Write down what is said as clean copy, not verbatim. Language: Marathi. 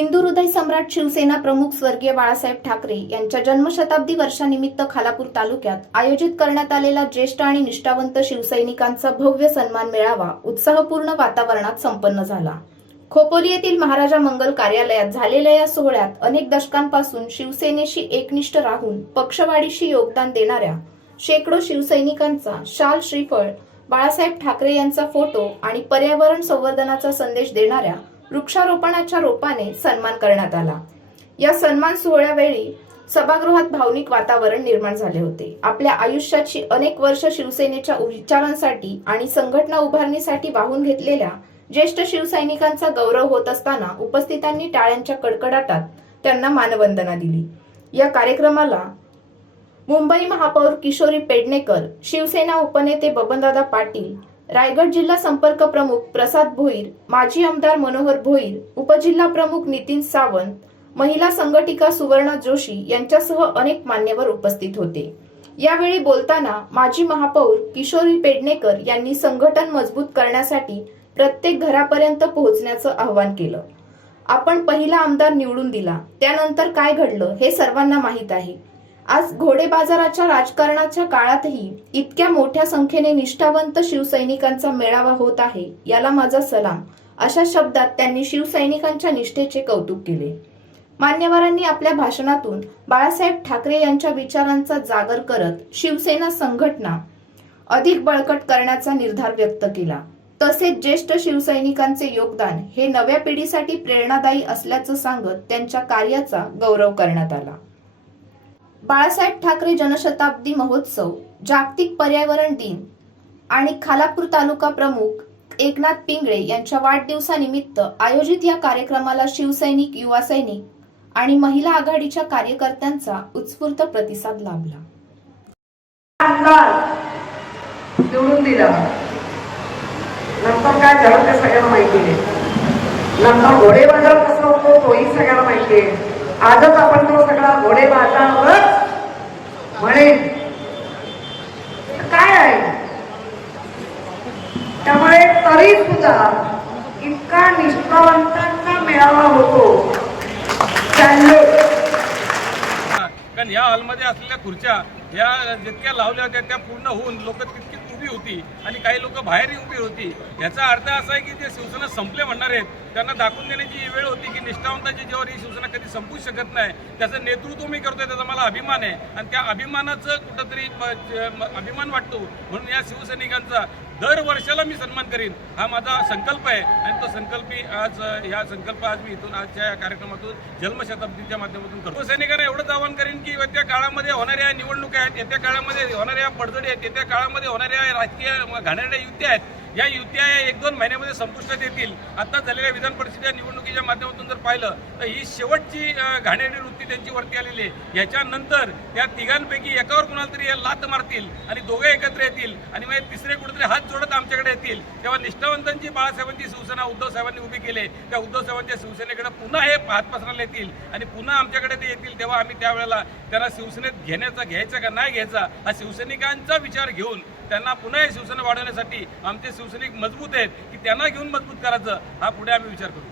हिंदू हृदय सम्राट शिवसेना प्रमुख स्वर्गीय बाळासाहेब ठाकरे यांच्या जन्मशताब्दी वर्षानिमित्त खालापूर तालुक्यात आयोजित करण्यात आलेला ज्येष्ठ आणि निष्ठावंत शिवसैनिकांचा भव्य सन्मान मेळावा उत्साहपूर्ण वातावरणात संपन्न झाला। खोपोली येथील महाराजा मंगल कार्यालयात झालेल्या या सोहळ्यात अनेक दशकांपासून शिवसेनेशी एकनिष्ठ राहून पक्षवाढीशी योगदान देणाऱ्या शेकडो शिवसैनिकांचा शाल, श्रीफळ, बाळासाहेब ठाकरे यांचा फोटो आणि पर्यावरण संवर्धनाचा संदेश देणाऱ्या वृक्षारोपणाच्या रोपाने सन्मान करण्यात आला। या सन्मान सोहळ्यावेळी सभागृहात भावनिक वातावरण निर्माण झाले होते। आपल्या आयुष्याची अनेक वर्ष शिवसेनेच्या विचारांसाठी आणि संघटना उभारणीसाठी वाहून घेतलेल्या ज्येष्ठ शिवसैनिकांचा गौरव होत असताना उपस्थितांनी टाळ्यांच्या कडकडाटात त्यांना मानवंदना दिली। या कार्यक्रमाला मुंबई महापौर किशोरी पेडणेकर, शिवसेना उपनेते बबनदादा पाटील, रायगड जिल्हा संपर्क प्रमुख प्रसाद भोईर, माजी आमदार मनोहर भोईर, उपजिल्हा प्रमुख नितीन सावंत, महिला संघटिका सुवर्णा जोशी यांच्यासह अनेक मान्यवर उपस्थित होते। यावेळी बोलताना माजी महापौर किशोरी पेडणेकर यांनी संघटन मजबूत करण्यासाठी प्रत्येक घरापर्यंत पोहोचण्याचं आवाहन केलं। आपण पहिला आमदार निवडून दिला, त्यानंतर काय घडलं हे सर्वांना माहीत आहे। आज घोडे बाजाराच्या राजकारणाच्या काळातही इतक्या मोठ्या संख्येने निष्ठावंत शिवसैनिकांचा मेळावा होत आहे, याला माझा सलाम, अशा शब्दात त्यांनी शिवसैनिकांच्या निष्ठेचे कौतुक केले। मान्यवरांनी आपल्या भाषणातून बाळासाहेब ठाकरे यांच्या विचारांचा जागर करत शिवसेना संघटना अधिक बळकट करण्याचा निर्धार व्यक्त केला। तसेच ज्येष्ठ शिवसैनिकांचे योगदान हे नव्या पिढीसाठी प्रेरणादायी असल्याचं सांगत त्यांच्या कार्याचा गौरव करण्यात आला। बाळासाहेब ठाकरे जनशताब्दी महोत्सव, जागतिक पर्यावरण दिन आणि खालापूर तालुका प्रमुख एकनाथ पिंगळे यांच्या वाढदिवसानिमित्त आयोजित या कार्यक्रमाला शिवसैनिक, युवा सैनिक आणि महिला आघाडीच्या कार्यकर्त्यांचा उत्स्फूर्त प्रतिसाद लाभला। निवडून दिला, नंतर काय झालं ते सगळ्यांना माहिती आहे। नंतर घोडे बाजार कसा होतो तोही सगळ्यांना माहिती आहे। आजच आपण तो सगळा घोडे बाजारावर म्हणेन काय आहे। त्यामुळे तरी सुद्धा इतका निष्ठावंतांचा मेळावा होतो। कारण या हॉलमध्ये असलेल्या खुर्च्या या जितक्या लावल्या होत्या त्या पूर्ण होऊन लोक तितकी उभी होती आणि काही लोक बाहेरही उभी होती। याचा अर्थ असा आहे की जे शिवसेना संपले म्हणणार आहेत त्यांना दाखवून देण्याची वेळ होती की निष्ठावंताची जेव्हा ही शिवसेना कधी संपू शकत नाही, त्याचं नेतृत्व मी करतोय, त्याचा मला अभिमान आहे आणि त्या अभिमानाचं कुठंतरी अभिमान वाटतो। म्हणून या शिवसैनिकांचा दर वर्षाला मी सन्मान करीन, हा माझा संकल्प आहे आणि तो संकल्पी आज मी इथून आजच्या या कार्यक्रमातून जन्मशताब्दीच्या माध्यमातून करतो। शिवसैनिकांना एवढंच आवाहन करीन की येत्या काळामध्ये होणाऱ्या निवडणुका आहेत, येत्या काळामध्ये होणाऱ्या पडझडी आहेत, येत्या काळामध्ये होणाऱ्या राजकीय घाणेरड्या युत्या आहेत, या युत्या 1-2 महिन्यामध्ये संपुष्टात येतील। आता झालेल्या विधान परिषदेच्या निवडणुकीच्या माध्यमातून जर पाहिलं तर ही शेवटची घाणेरडी वृत्ती त्यांची वरती आलेली आहे। याच्यानंतर त्या तिघांपैकी एकावर कुणाला तरी लात मारतील आणि दोघे एकत्र येतील आणि मग तिसरे कुठेतरी हात जोडत आमच्याकडे येतील। तेव्हा निष्ठावंतांची बाळासाहेबांची शिवसेना उद्धव साहेबांनी उभी केली, त्या उद्धव साहेबांच्या शिवसेनेकडे पुन्हा हे हात पसरायला येतील आणि पुन्हा आमच्याकडे ते येतील। तेव्हा आम्ही त्यावेळेला त्यांना शिवसेनेत घ्यायचा का नाही घ्यायचा हा शिवसैनिकांचा विचार घेऊन त्यांना पुन्हा शिवसेना वाढवण्यासाठी आमचे शिवसैनिक मजबूत आहेत की त्यांना घेऊन मजबूत करायचं, हा पुढे आम्ही विचार करू।